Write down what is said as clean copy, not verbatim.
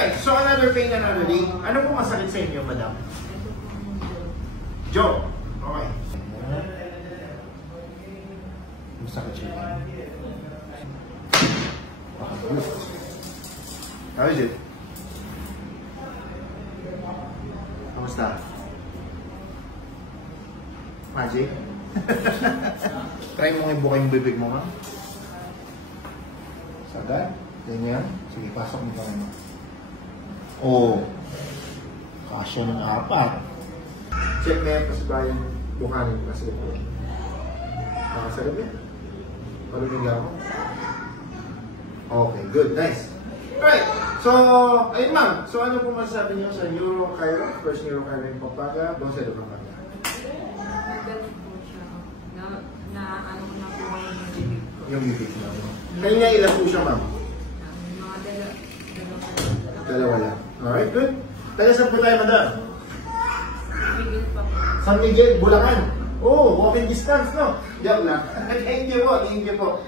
Alright, so another pain, another day. Ano po masakit sa inyo, madam? Jaw. Okay. Masakit siya. How is it? Kamusta? Magic? Try mo ibuka yung bibig mo, ma. Sagad? Ganyan. Sige, pasok mo pa rin. Oh. Kasya ng apat. Check na yan kasi ba yung bukanin kasi ito. Nakasarap yan. Marunong lang ako. Okay, good. Nice. Alright. So, ayun ma'am. So, ano po masasabi niyo sa neuro-chiro? First neuro-chiro yung papaga, bang sa lupang papaga? Nagalit po siya. Ano na po yung bibig ko. Yung bibig mo. Kanina ilan po siya, ma'am? Mga Dalawa lang. Alright, good. Taga saan po tayo, madam? bibig pa po. San Miguel, Bulacan. Oh, walking distance, no? Diyan lang. Thank you po, thank you po.